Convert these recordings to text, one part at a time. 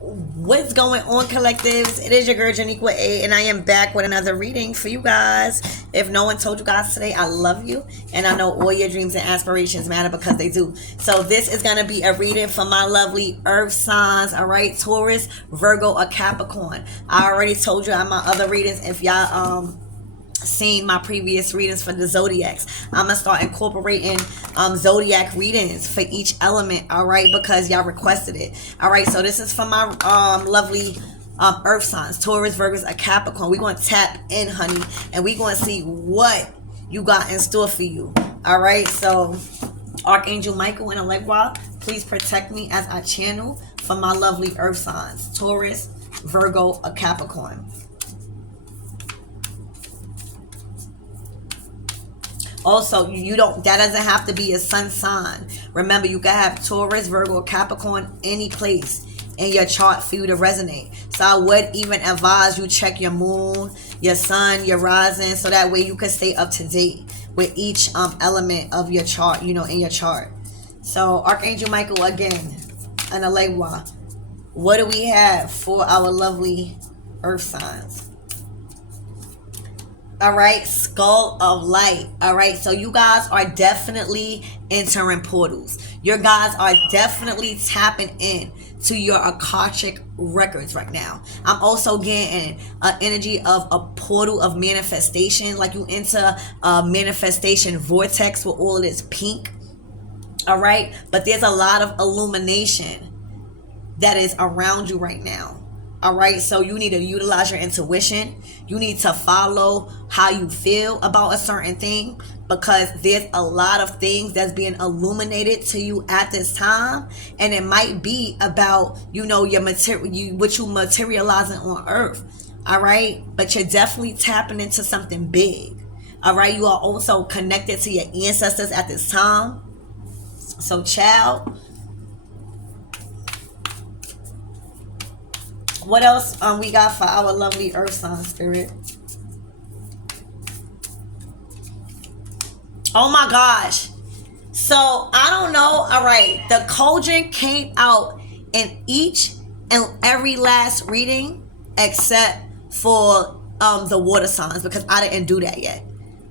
What's going on, collectives? It is your girl Janiqua A, and I am back with another reading for you guys. If no one told you guys today, I love you, and I know all your dreams and aspirations matter because they do. So this is going to be a reading for my lovely earth signs, all right? Taurus, Virgo, or Capricorn. I already told you on my other readings, if y'all seen my previous readings for the zodiacs, I'm gonna start incorporating zodiac readings for each element, all right, because y'all requested it. All right, so this is for my lovely earth signs, Taurus, Virgos, or Capricorn. We're gonna tap in, honey, and we're gonna see what you got in store for you. All right, so Archangel Michael and Allegra, please protect me as I channel for my lovely earth signs, Taurus, Virgo, or Capricorn. Also, that doesn't have to be a sun sign. Remember, you can have Taurus, Virgo, or Capricorn any place in your chart for you to resonate. So I would even advise you check your moon, your sun, your rising, so that way you can stay up to date with each element of your chart, in your chart. So Archangel Michael again, and Allegra, what do we have for our lovely earth signs? All right, skull of light. All right, so you guys are definitely entering portals. Your guys are definitely tapping in to your Akashic records right now. I'm also getting an energy of a portal of manifestation, like you enter a manifestation vortex with all of this pink. All right, but there's a lot of illumination that is around you right now. All right, so you need to utilize your intuition. You need to follow how you feel about a certain thing, because there's a lot of things that's being illuminated to you at this time, and it might be about your material, what you materializing on earth. All right, but you're definitely tapping into something big. All right, you are also connected to your ancestors at this time. So child, what else we got for our lovely earth sign spirit? Oh my gosh. So I don't know. All right, the cauldron came out in each and every last reading except for the water signs, because I didn't do that yet.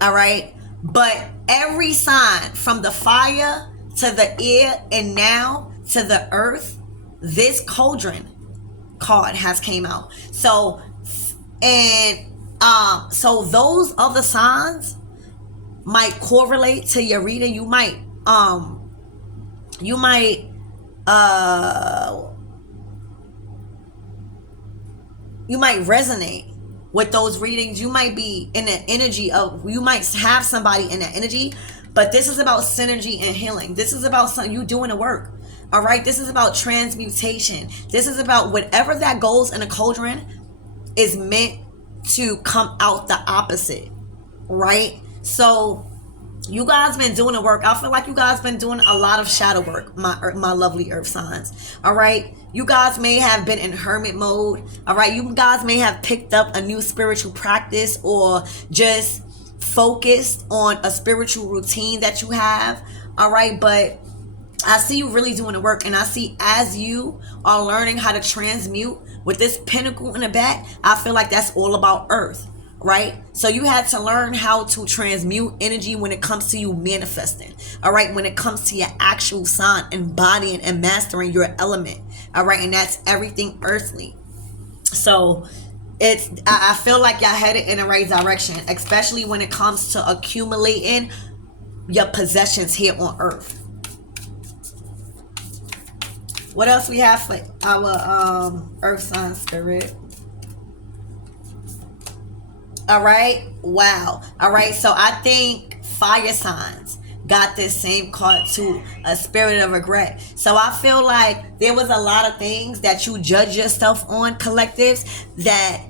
All right, but every sign from the fire to the air and now to the earth, this cauldron card has came out. So so those other signs might correlate to your reading. You might resonate with those readings. You might be in the energy of, you might have somebody in that energy, but this is about synergy and healing. This is about you doing the work. All right, this is about transmutation. This is about whatever that goes in a cauldron is meant to come out the opposite, right? So you guys been doing the work. I feel like you guys been doing a lot of shadow work, my lovely earth signs. All right, you guys may have been in hermit mode. All right, you guys may have picked up a new spiritual practice or just focused on a spiritual routine that you have. All right, but I see you really doing the work, and I see as you are learning how to transmute with this pinnacle in the back, I feel like that's all about earth, right? So you had to learn how to transmute energy when it comes to you manifesting, all right? When it comes to your actual sign, embodying and mastering your element, all right? And that's everything earthly. So I feel like y'all headed in the right direction, especially when it comes to accumulating your possessions here on earth. What else we have for our earth sign spirit? All right, wow. All right, so I think fire signs got this same card too, a spirit of regret. So I feel like there was a lot of things that you judge yourself on, collectives, that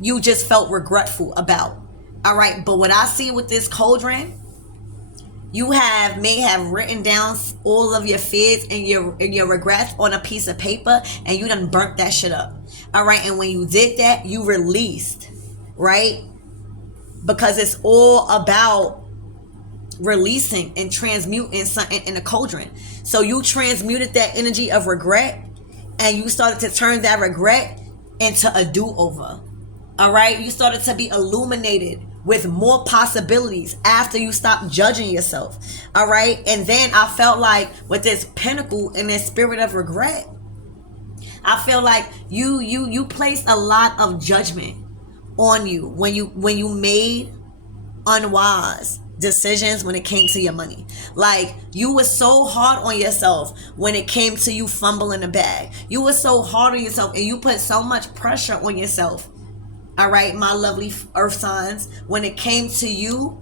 you just felt regretful about. All right, but what I see with this cauldron, you may have written down all of your fears and your regrets on a piece of paper, and you done burnt that shit up. All right, and when you did that, you released, right? Because it's all about releasing and transmuting something in the cauldron. So you transmuted that energy of regret and you started to turn that regret into a do-over. All right, you started to be illuminated with more possibilities after you stopped judging yourself. All right, and then I felt like with this pinnacle and this spirit of regret, I feel like you placed a lot of judgment on you when you made unwise decisions when it came to your money. Like, you were so hard on yourself when it came to you fumbling the bag. You were so hard on yourself, and you put so much pressure on yourself. All right, my lovely earth signs, when it came to you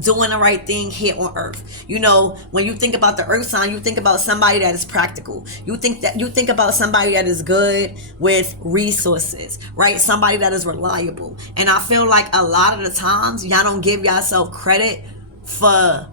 doing the right thing here on earth. You know, when you think about the earth sign, you think about somebody that is practical. You think about somebody that is good with resources, right? Somebody that is reliable. And I feel like a lot of the times y'all don't give yourself credit for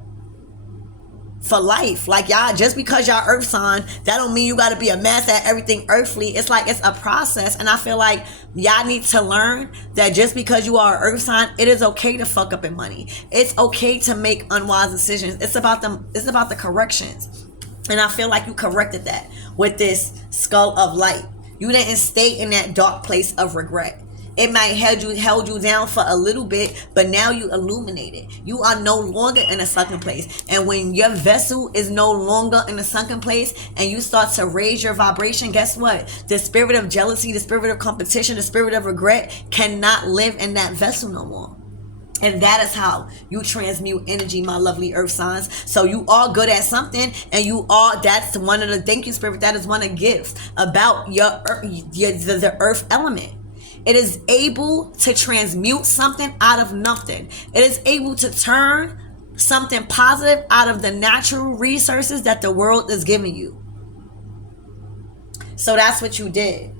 life. Like, y'all, just because y'all earth sign, that don't mean you got to be a master at everything earthly. It's like, it's a process. And I feel like y'all need to learn that just because you are an earth sign, it is okay to fuck up in money. It's okay to make unwise decisions. It's about the corrections. And I feel like you corrected that with this skull of light. You didn't stay in that dark place of regret. It might held you down for a little bit, but now you illuminated. You are no longer in a sunken place. And when your vessel is no longer in a sunken place and you start to raise your vibration, guess what? The spirit of jealousy, the spirit of competition, the spirit of regret cannot live in that vessel no more. And that is how you transmute energy, my lovely earth signs. So you are good at something, and that's one of the, thank you, spirit, that is one of the gifts about the earth element. It is able to transmute something out of nothing. It is able to turn something positive out of the natural resources that the world is giving you. So that's what you did.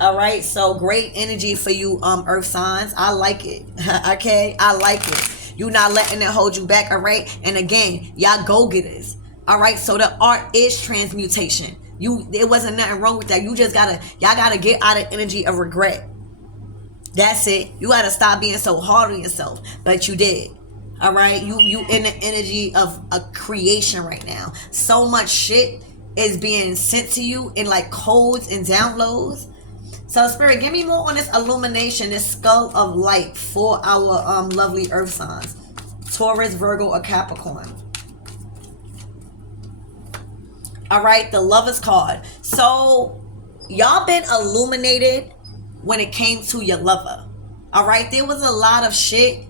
All right. So great energy for you, earth signs. I like it. Okay. I like it. You're not letting it hold you back. All right. And again, y'all go-getters. All right. So the art is transmutation. It wasn't nothing wrong with that. Y'all gotta get out of energy of regret. That's it. You gotta stop being so hard on yourself. But you did. All right. You in the energy of a creation right now. So much shit is being sent to you in like codes and downloads. So spirit, give me more on this illumination, this skull of light for our lovely earth signs. Taurus, Virgo, or Capricorn. All right. The Lovers card. So y'all been illuminated when it came to your lover. All right, there was a lot of shit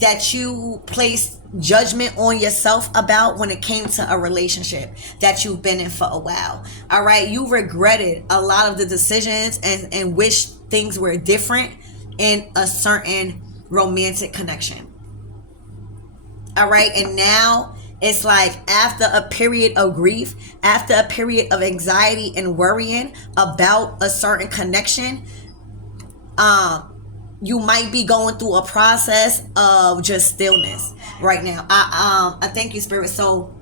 that you placed judgment on yourself about when it came to a relationship that you've been in for a while. All right, you regretted a lot of the decisions and wish things were different in a certain romantic connection. All right, and now it's like after a period of grief, after a period of anxiety and worrying about a certain connection, you might be going through a process of just stillness right now. I thank you, spirit. So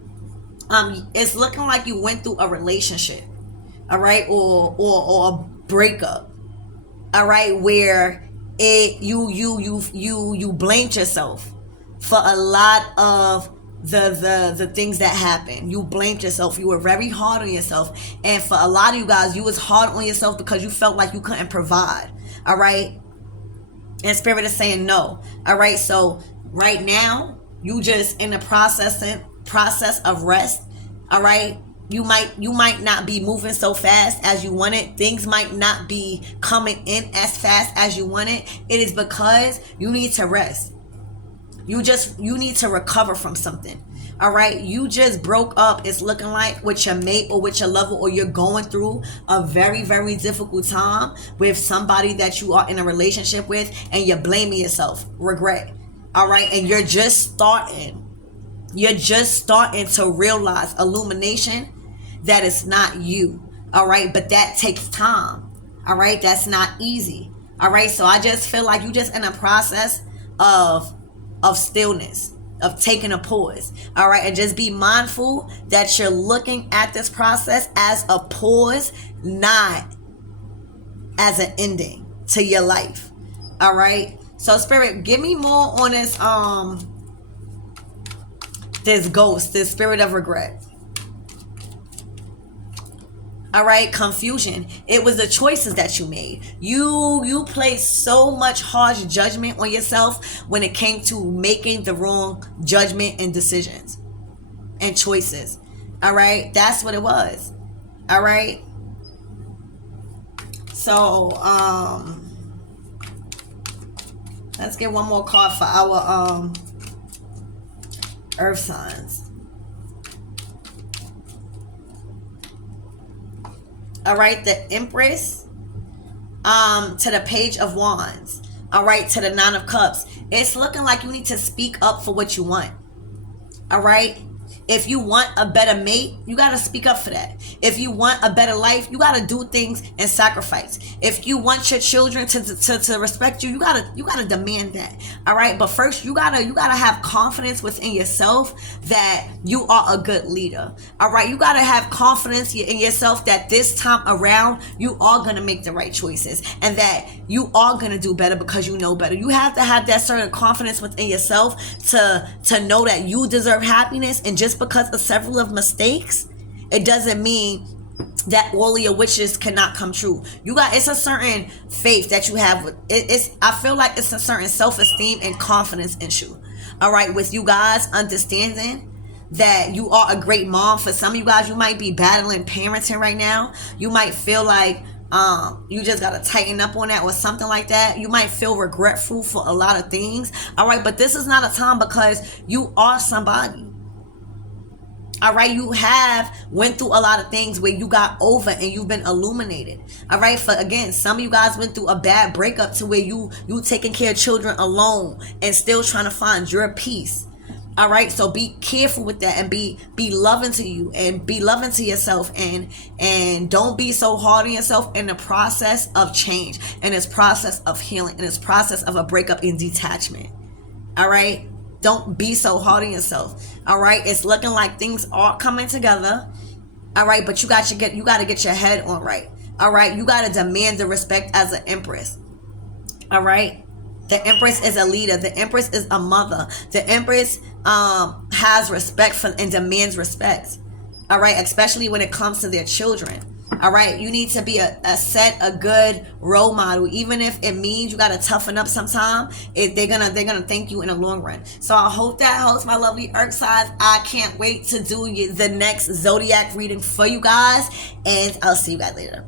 it's looking like you went through a relationship, all right, or a breakup, all right, where you blamed yourself for a lot of the things that happened. You blamed yourself. You were very hard on yourself, and for a lot of you guys, you was hard on yourself because you felt like you couldn't provide. All right. And spirit is saying no. All right. So right now, you just in the process of rest. All right. You might not be moving so fast as you wanted. Things might not be coming in as fast as you wanted. It is because you need to rest. You need to recover from something. All right, you just broke up, it's looking like, with your mate or with your lover, or you're going through a very, very difficult time with somebody that you are in a relationship with, and you're blaming yourself. Regret. All right, and you're just starting to realize illumination that it's not you. All right, but that takes time. All right, that's not easy. All right, so I just feel like you just in a process of stillness, of taking a pause. All right, and just be mindful that you're looking at this process as a pause, not as an ending to your life. All right, so spirit, give me more on this ghost, this spirit of regret. All right, confusion. It was the choices that you made. You placed so much harsh judgment on yourself when it came to making the wrong judgment and decisions and choices. All right, that's what it was. All right. So let's get one more card for our earth signs. All right, the Empress to the Page of Wands. All right, to the Nine of Cups. It's looking like you need to speak up for what you want. All right. If you want a better mate, you got to speak up for that. If you want a better life, you got to do things and sacrifice. If you want your children to respect you, you got to demand that. All right? But first, you got to have confidence within yourself that you are a good leader. All right? You got to have confidence in yourself that this time around, you are going to make the right choices and that you are going to do better because you know better. You have to have that certain confidence within yourself to know that you deserve happiness, and just because of several of mistakes, it doesn't mean that all of your wishes cannot come true. It's a certain faith that you have. I feel like it's a certain self-esteem and confidence issue. All right, with you guys understanding that you are a great mom. For some of you guys, you might be battling parenting right now. You might feel like you just gotta tighten up on that or something like that. You might feel regretful for a lot of things. All right, but this is not a time, because you are somebody. All right, you have went through a lot of things where you got over and you've been illuminated. All right, for again, some of you guys went through a bad breakup to where you taking care of children alone and still trying to find your peace. All right, so be careful with that and be loving to you and be loving to yourself, and don't be so hard on yourself in the process of change, in this process of healing, in this process of a breakup and detachment. All right. Don't be so hard on yourself. All right. It's looking like things are coming together. All right. But you got to get your head on right. All right. You got to demand the respect as an empress. All right. The empress is a leader. The empress is a mother. The empress has respect for and demands respect. All right. Especially when it comes to their children. All right, you need to be a good role model, even if it means you got to toughen up sometime. They're gonna thank you in the long run. So I hope that helps, my lovely earth signs. I can't wait to do the next zodiac reading for you guys, and I'll see you guys later.